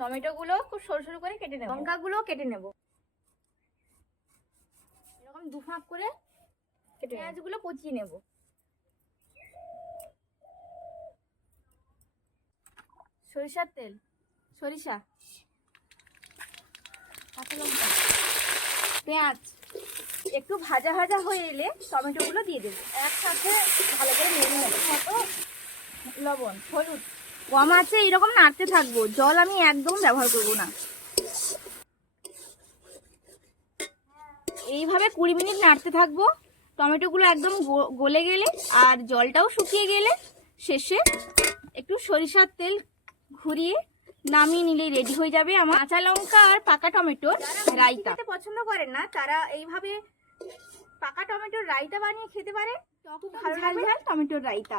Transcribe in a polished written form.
টমেটোগুলো খুব সরু সরু করে কেটে নেব, লঙ্কাগুলো কেটে নেব এরকম দু ফাঁক করে কেটে, পেঁয়াজগুলো কুচিয়ে নেব। সরিষার তেল, সরিষা, কাঁচা লঙ্কা, পেঁয়াজ একটু ভাজা ভাজা হয়ে এলে টমেটোগুলো দিয়ে দেবো, একসাথে ভালো করে নেড়ে নেবো। মতো লবণ, হলুদ, কম আছে এরকম নাড়তে থাকবো, জল আমি একদম ব্যবহার করবো না। এইভাবে 20 মিনিট নাড়তে থাকবো। টমেটোগুলো একদম গলে গেলে আর জলটাও শুকিয়ে গেলে শেষে একটু সরিষার তেল ঘুরিয়ে নামিয়ে নিলেই রেডি হয়ে যাবে আমার কাঁচা লঙ্কা আর পাকা টমেটোর রায়তা। পছন্দ করেন না তারা এইভাবে পাকা টমেটোর রায়তা বানিয়ে খেতে পারে, খুব ভালো ঝাল ঝাল টমেটোর রায়তা।